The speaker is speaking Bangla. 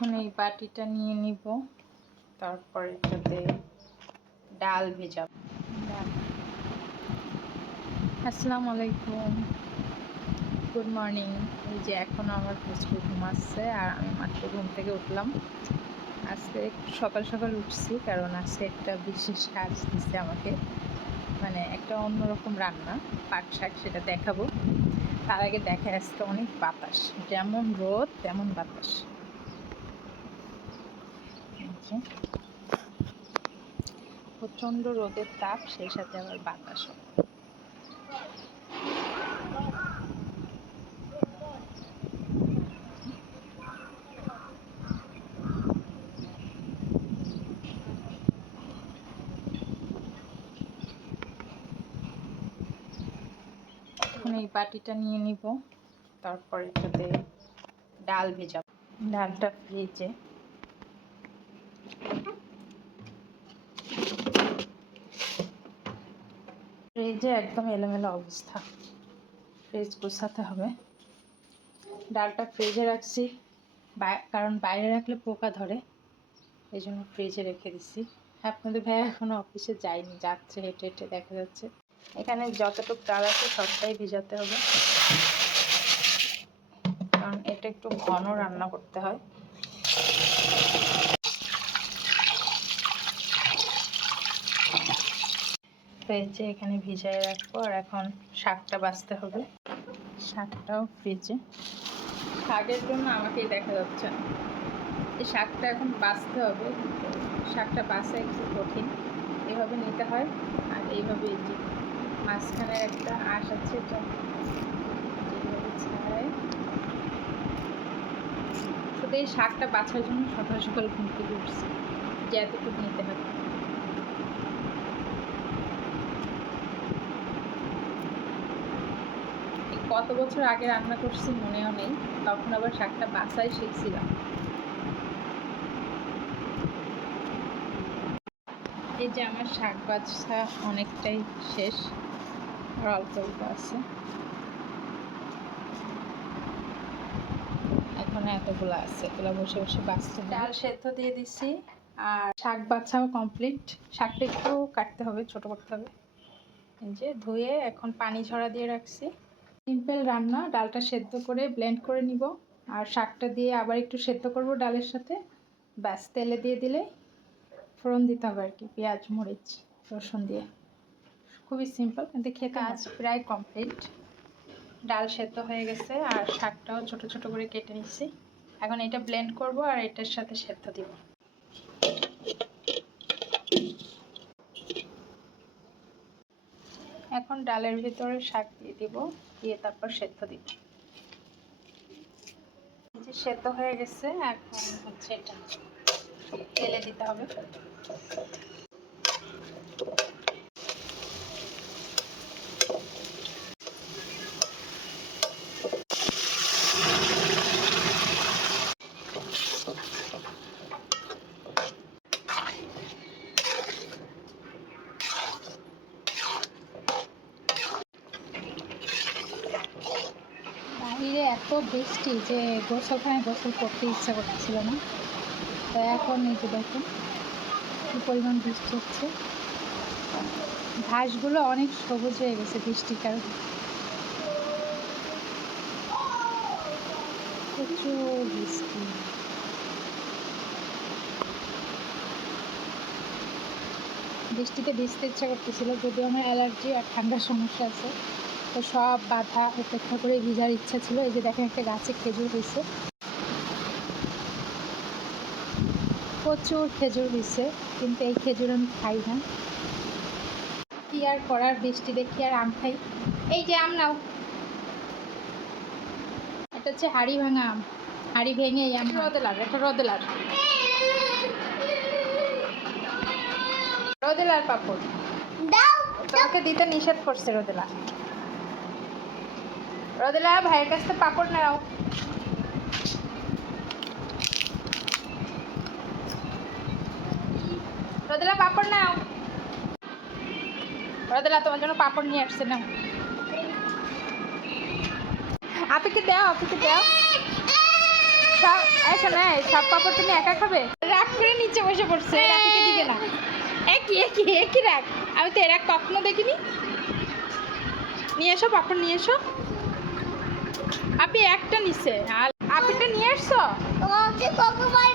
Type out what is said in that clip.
এখন এই বাটিটা নিয়ে নিব, তারপর এটাতে ডাল ভেজাবো। আসসালামু আলাইকুম, গুড মর্নিং। এই যে এখন আমার পুচকু ঘুমাচ্ছে আর আমি মাত্র ঘুম থেকে উঠলাম। আজকে একটু সকাল সকাল উঠছি কারণ আজকে একটা বিশেষ কাজ দিচ্ছে আমাকে, মানে একটা অন্যরকম রান্না, পাট শাক, সেটা দেখাবো। তার আগে দেখে আজকে অনেক বাতাস, যেমন রোদ তেমন বাতাস। প্রচণ্ড রোদের তাপ, সেই সাথে আবার বাতাসও। এখন এই বাটিটা নিয়ে নিব, তারপর এটাতে ডাল ভেজাবো। ডালটা ফ্রিজে, একদম এলোমেলো অবস্থা, ফ্রিজ গোছাতে হবে। ডালটা ফ্রিজে রাখছি কারণ বাইরে রাখলে পোকা ধরে, এই জন্য ফ্রিজে রেখে দিচ্ছি। আপনাদের ভাই এখনো অফিসে যায়নি, যাচ্ছে হেঁটে হেঁটে, দেখা যাচ্ছে। এখানে যতটুকু ডাল আছে সবটাই ভিজাতে হবে, কারণ এটা একটু ঘন রান্না করতে হয়। ফ্রিজে এখানে ভিজাই রাখবো, আর এখন শাকটা বাছতে হবে। শাকটাও ফ্রিজে। শাকের জন্য আমাকেই দেখা যাচ্ছে না, এই শাকটা এখন বাছতে হবে। শাকটা বাছা একটু কঠিন, এভাবে নিতে হয়, আর এইভাবে এই যে মাঝখানের একটা আঁশ আছে, এটা এইভাবে ছাড়ায়। শুধু এই শাকটা বাছার জন্য সকাল সকাল ঘুম থেকে উঠছি, যে এতটুকু নিতে হবে। কত বছর আগে রান্না করছি মনেও নেই, তখন আবার শাকটা বাছাই শিখছিলাম। এই যে আমার শাক বাছা অনেকটাই শেষ, আর অল্প অল্প আছে, এখন এতগুলো আছে, এগুলো বসে বসে বাছতে। ডাল সেদ্ধ দিয়ে দিছি আর শাক বাছাও কমপ্লিট। শাকটা একটু কাটতে হবে, ছোট করতে হবে। এই যে ধুয়ে এখন পানি ঝরা দিয়ে রাখছি। সিম্পল রান্না, ডালটা সেদ্ধ করে ব্লেন্ড করে নিব, আর শাকটা দিয়ে আবার একটু সেদ্ধ করব ডালের সাথে, ব্যাস তেলে দিয়ে দিলে ফোড়ন দিতে হবে আর কি, পেঁয়াজ মরিচ রসুন দিয়ে। খুবই সিম্পল, কিন্তু খেতে কাজ প্রায় কমপ্লিট। ডাল সেদ্ধ হয়ে গেছে আর শাকটাও ছোট ছোট করে কেটে নিচ্ছি। এখন এটা ব্লেন্ড করব আর এটার সাথে সেদ্ধ দিব। এখন ডালের ভিতরে শাক দিয়ে দিব, দিয়ে তারপর সেদ্ধ দিব। এই যে সেদ্ধ হয়ে গেছে, এখন হচ্ছে এটা তেলে দিতে হবে। বাইরে এত বৃষ্টি যে গোসলখানায় গোসল করতে ইচ্ছা করতেছিল না, তো এখন এই যে দেখুন কী পরিমাণ বৃষ্টি হচ্ছে। ঘাসগুলো অনেক সবুজ হয়ে গেছে বৃষ্টির কারণে, প্রচুর বৃষ্টি। বৃষ্টিতে ভিজতে ইচ্ছা করতেছিল, যদিও আমার অ্যালার্জি আর ঠান্ডার সমস্যা আছে, তো সব বাধা উপেক্ষা করে ভিজার ইচ্ছা ছিল। এই যে দেখেন একটা গাছে খেজুর হয়েছে, প্রচুর খেজুর হয়েছে, কিন্তু এই খেজুর আমি খাই না। কি আর করার, বৃষ্টি দেখি আর আম খাই। এই যে আম নাও, এটা হচ্ছে হাড়ি ভাঙা আম, হাড়ি ভেঙে এই আম। রোদেলার, এটা রোদেলার, রোদেলার পাপড় তোমাকে দিতে নিষেধ করছে। রোদেলা, রোদেলা ভাইয়ের কাছ থেকে পাপড় নাও। রোদেলা পাপড় নাও, রোদেলা তোমার জন্য পাপড় নিয়ে আসছে, নাও। আপিকে দাও, আপিকে দাও। সব পাপড় তুমি একা খাবে? রাগ করে নিচে বসে পড়ছে, রাখিকে দিবে না। একই একই একই রাগ, আমি তো এরা কখনো দেখিনি। নিয়ে এসো পাপড়, নিয়ে এসো। আপনি একটা নিছে আর আপনিটা নিয়ে আসছো। তোমাকে কতবার